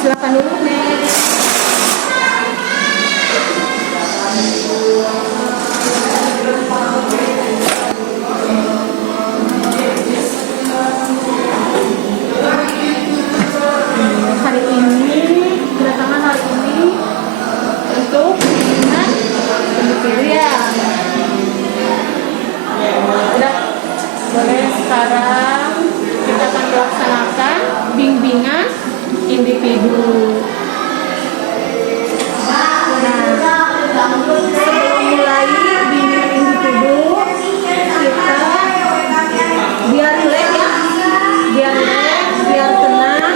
Silakan dulu, Nek. Hari ini, kedatangan hari ini untuk bimbingan penduduk ya. Udah, boleh sekarang kita akan melaksanakan bimbingan individu. Nah, sebelum mulai bimbingan individu, kita biar relax ya, biar relax, biar tenang,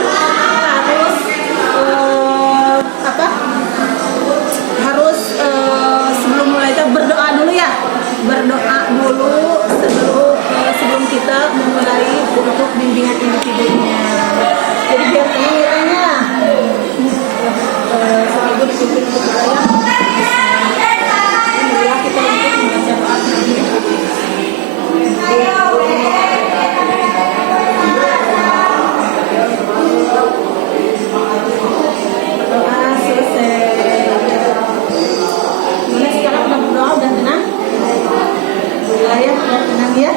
harus sebelum mulai itu berdoa dulu ya, berdoa dulu sebelum kita memulai untuk bimbingan individunya. Jadi biar tenang ya, seminggu dipimpin untuk saya. Alhamdulillah kita untuk membaca doa ini. Doa selesai. Mulai sekarang kita berdoa udah tenang. Alhamdulillah ya, udah tenang ya.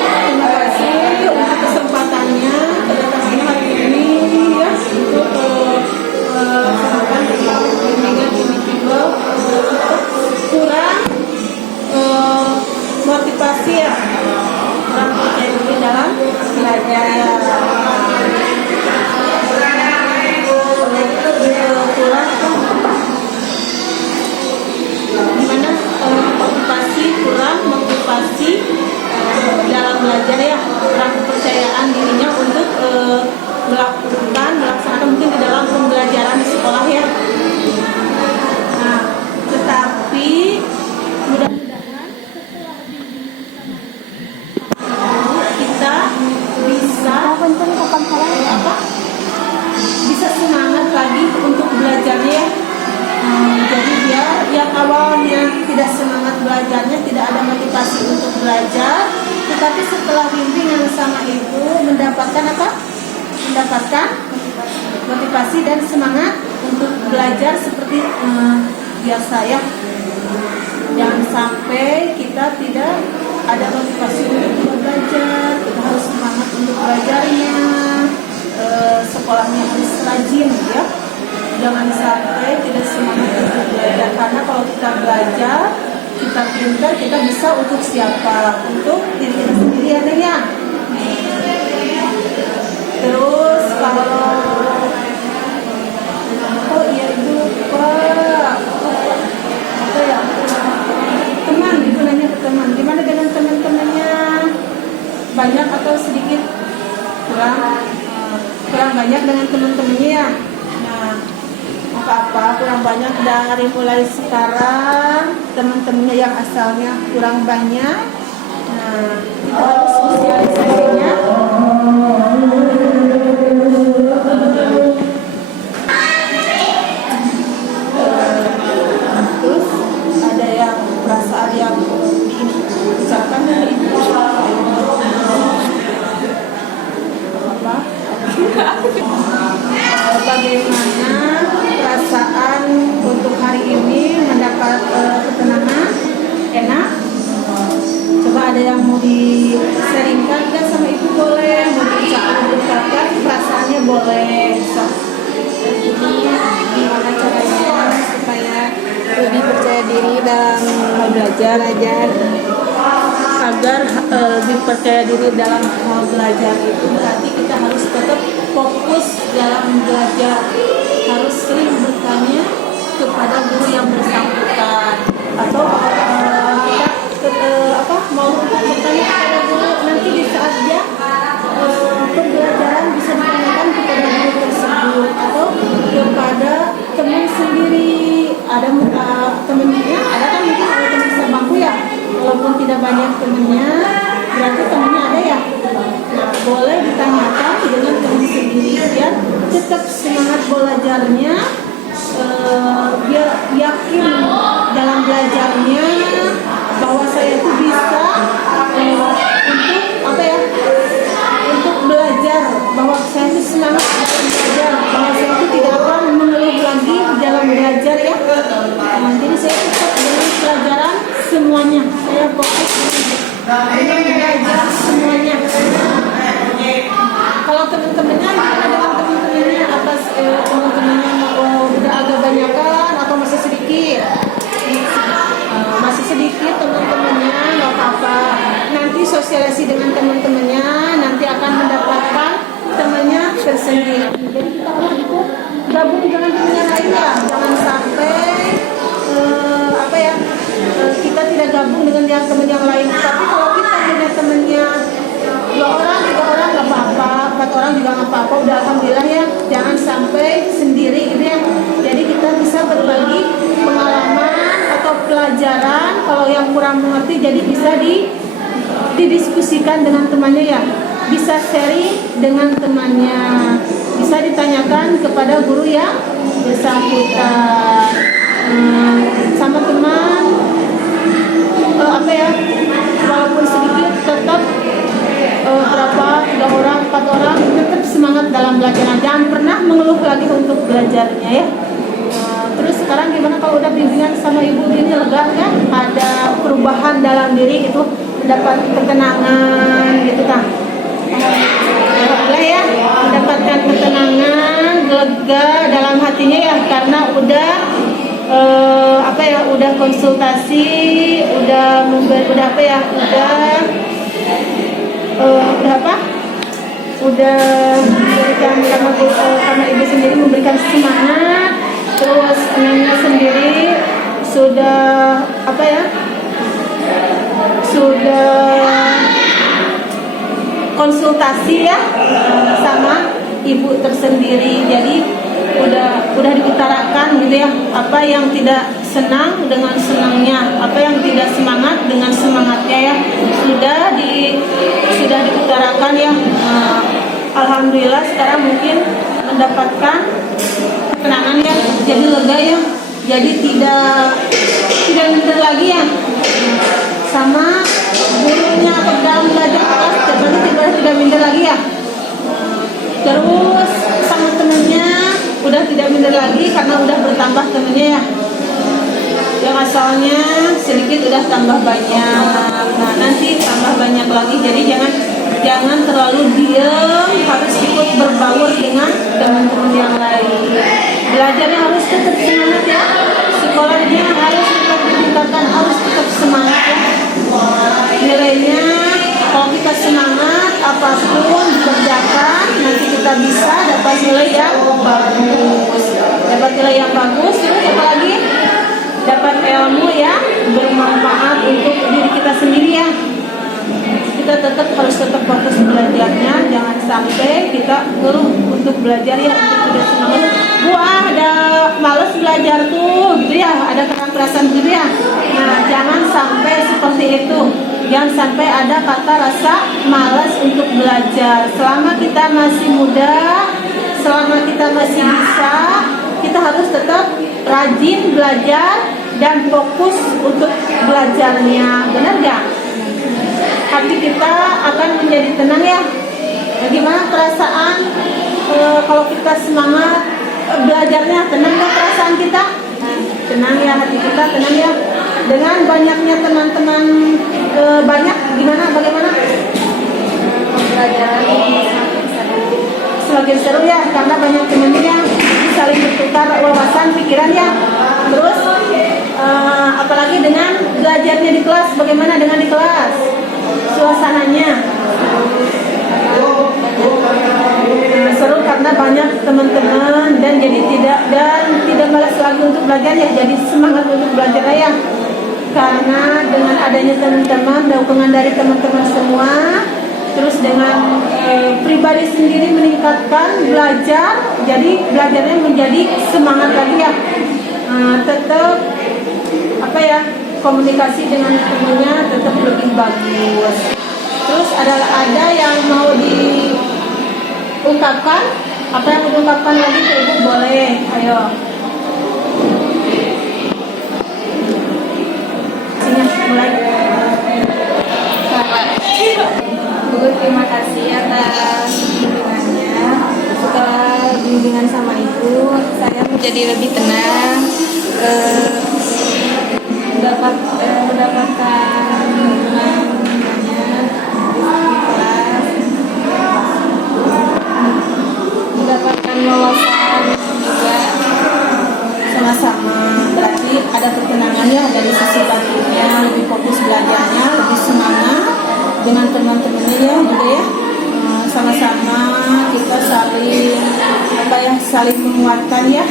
Terima kasih untuk kesempatannya pada kesempatan hari ini ya, untuk melaksanakan bimbingan individu. Kurang motivasi ya, kurang percaya diri dalam belajar ya. Gimana kurang motivasi dalam belajar ya, kurang kepercayaan dirinya untuk melaksanakan mungkin di dalam pembelajaran di sekolah ya. Nah, tetapi mudah-mudahan setelah kita bisa semangat lagi untuk belajarnya. Jadi biar yang awalnya tidak semangat belajarnya, tidak ada motivasi untuk belajar, tetapi setelah bimbingan sama ibu mendapatkan motivasi dan semangat untuk belajar seperti biasa ya. Jangan sampai kita tidak ada motivasi untuk belajar, kita harus semangat untuk belajarnya, sekolahnya harus rajin ya. Jangan sampai tidak semangat untuk belajar, karena kalau kita belajar, kita pintar, kita bisa untuk siapa? Untuk diri kita sendiri ya. Terus kalau teman, ibu nanya ke teman, gimana dengan teman-temannya? Banyak atau sedikit? Kurang banyak dengan teman-temannya ya. Nah, apa kurang banyak dari mulai sekarang teman-temannya yang asalnya kurang banyak. Nah, kita harus sosialisasinya. Terus ada yang perasaan yang diucapkan dari ibu. Bagaimana perasaan untuk hari ini mendapat ketenangan, enak? Coba ada yang mau di-sharingkan kan sama ibu boleh, mau diucapkan perasaannya boleh. So, Gimana caranya supaya lebih percaya diri dalam belajar aja, agar lebih percaya diri dalam hal belajar itu berarti kita harus tetap fokus dalam belajar, harus sering bertanya kepada guru yang bersangkutan, atau kita mau bertanya kepada guru nanti di saat dia pembelajaran bisa ditanyakan kepada guru tersebut atau kepada teman sendiri. Ada temennya, ada kan mungkin ada teman sebangku ya, walaupun tidak banyak temennya berarti temennya ada ya. Nah, boleh ditanyakan dengan teman sendiri tetap semangat belajarnya, dia yakin dalam belajarnya bahwa saya itu bisa untuk apa ya, untuk belajar, bahwa saya itu semangat dalam belajar, bahwa saya itu tidak akan mengeluh lagi dalam belajar ya. Jadi saya tetap dengan pelajaran semuanya, saya fokus dengan belajar semuanya. Kalau teman-temannya gimana dengan teman-temannya, atas teman-temannya udah agak banyakan atau masih sedikit? Masih sedikit teman-temannya, nggak apa-apa. Nanti sosialisasi dengan teman-temannya, nanti akan mendapatkan temannya tersendiri. Jadi kita harus itu gabung dengan teman yang lain ya, jangan sampai apa ya, kita tidak gabung dengan yang teman yang lain. Tapi kalau kita punya temannya 2 orang, 3 orang nggak apa-apa, 4 orang juga nggak apa-apa, udah alhamdulillah ya. Jangan sampai sendiri gitu ya. Jadi kita bisa berbagi pengalaman atau pelajaran, kalau yang kurang mengerti jadi bisa didiskusikan dengan temannya ya, bisa sharing dengan temannya, bisa ditanyakan kepada guru yang bersangkutan. Sama teman apa ya, walaupun sedikit tetap berapa, 3 orang, 4 orang, tetap semangat dalam belajarnya, jangan pernah mengeluh lagi untuk belajarnya ya. Terus sekarang gimana kalau udah bimbingan sama ibu gini, lega ya, ada perubahan dalam diri gitu, mendapat ketenangan gitu kan. Alhamdulillah ya, mendapatkan ketenangan, lega dalam hatinya ya, karena udah apa ya, udah konsultasi, udah apa ya, udah apa, udah memberikan karena ibu sendiri memberikan semangat, terus anaknya sendiri sudah apa ya, sudah konsultasi ya sama ibu tersendiri. Jadi udah diutarakan gitu ya, apa yang tidak senang dengan senangnya, apa yang tidak semangat dengan semangatnya ya, sudah diutarakan ya. Alhamdulillah sekarang mungkin mendapatkan ketenangan ya, jadi lega ya, jadi tidak minder lagi ya sama gurunya atau dalam belajar kelas, jadi tidak minder lagi ya. Terus sama temennya udah tidak minder lagi karena udah bertambah temennya ya, yang asalnya sedikit udah tambah banyak. Nah nanti tambah banyak lagi, jadi jangan terlalu diem, harus ikut berbaur dengan teman-teman yang lain. Belajarnya harus tetap semangat ya, sekolahnya harus tetap ditingkatkan, harus tetap semangat ya. Nilainya kalau kita semangat, apapun dikerjakan, nanti kita bisa dapat nilai yang bagus. Dapat nilai yang bagus, terus apa lagi? Dapat ilmu yang bermanfaat untuk diri kita sendiri ya. Kita harus tetap fokus belajarnya, jangan sampai kita ngeluh untuk belajar ya, untuk tidak semangat. Ada males belajar tuh, gitu ya, ada perasaan gitu ya. Nah, jangan sampai seperti itu. Jangan sampai ada kata rasa malas untuk belajar. Selama kita masih muda, selama kita masih bisa, kita harus tetap rajin belajar dan fokus untuk belajarnya. Benar gak? Hati kita akan menjadi tenang ya. Bagaimana perasaan kalau kita semangat belajarnya? Tenang gak perasaan kita? Tenang ya, hati kita tenang ya. Dengan banyaknya teman-teman banyak, bagaimana? Pembelajaran semakin seru ya, karena banyak temannya yang saling bertukar wawasan, pikiran ya. Terus apalagi dengan belajarnya di kelas, bagaimana dengan di kelas? Suasananya seru karena banyak teman-teman dan jadi tidak malas lagi untuk belajar ya, jadi semangat untuk belajar ya. Karena dengan adanya teman-teman, dukungan dari teman-teman semua, terus dengan pribadi sendiri meningkatkan belajar, jadi belajarnya menjadi semangat lagi ya. Tetap apa ya, komunikasi dengan temannya tetap lebih bagus. Terus ada yang mau diungkapkan Apa yang diungkapkan lagi ke Ibu boleh, ayo. Sini, mulai. Bu, terima kasih atas bimbingannya. Setelah bimbingan sama Ibu, saya menjadi lebih tenang, mendapatkan bimbingannya di kelas, mendapatkan wawasan juga. Sama-sama. Berarti ada ketenangan ya dari sisi batinnya, lebih fokus belajarnya, lebih semangat dengan teman-temannya ya juga ya. Sama-sama kita saling menguatkan ya.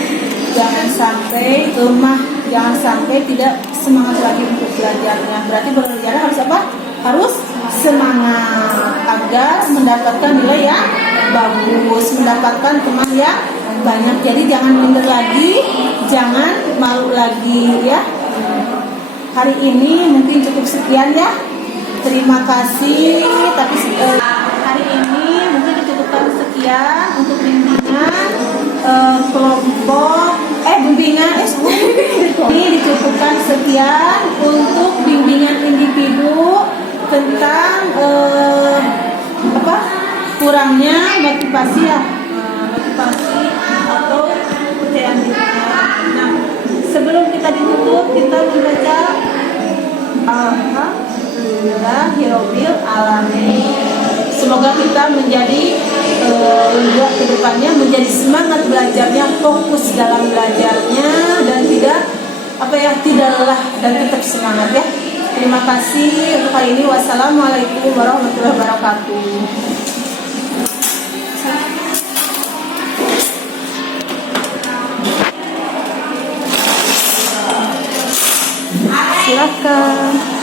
Jangan sampai lemah, jangan sampai tidak semangat lagi untuk belajarnya. Berarti belajar harus apa? Harus semangat agar mendapatkan nilai yang bagus, mendapatkan teman yang banyak. Jadi jangan minder lagi, jangan malu lagi ya. Hari ini mungkin cukup sekian ya. Terima kasih. Tapi hari ini mungkin dicukupkan sekian untuk bimbingan kelompok bimbingan ini dicukupkan sekian untuk bimbingan individu tentang kurangnya motivasi ya, motivasi atau kepercayaan diri. Nah, sebelum kita ditutup kita membaca Alhamdulillahirabbil alamin. Semoga kita menjadi juga kedepannya menjadi semangat belajarnya, fokus dalam belajarnya dan tidak lelah dan tetap semangat ya. Terima kasih untuk hari ini. Wassalamualaikum warahmatullahi wabarakatuh. Silakan.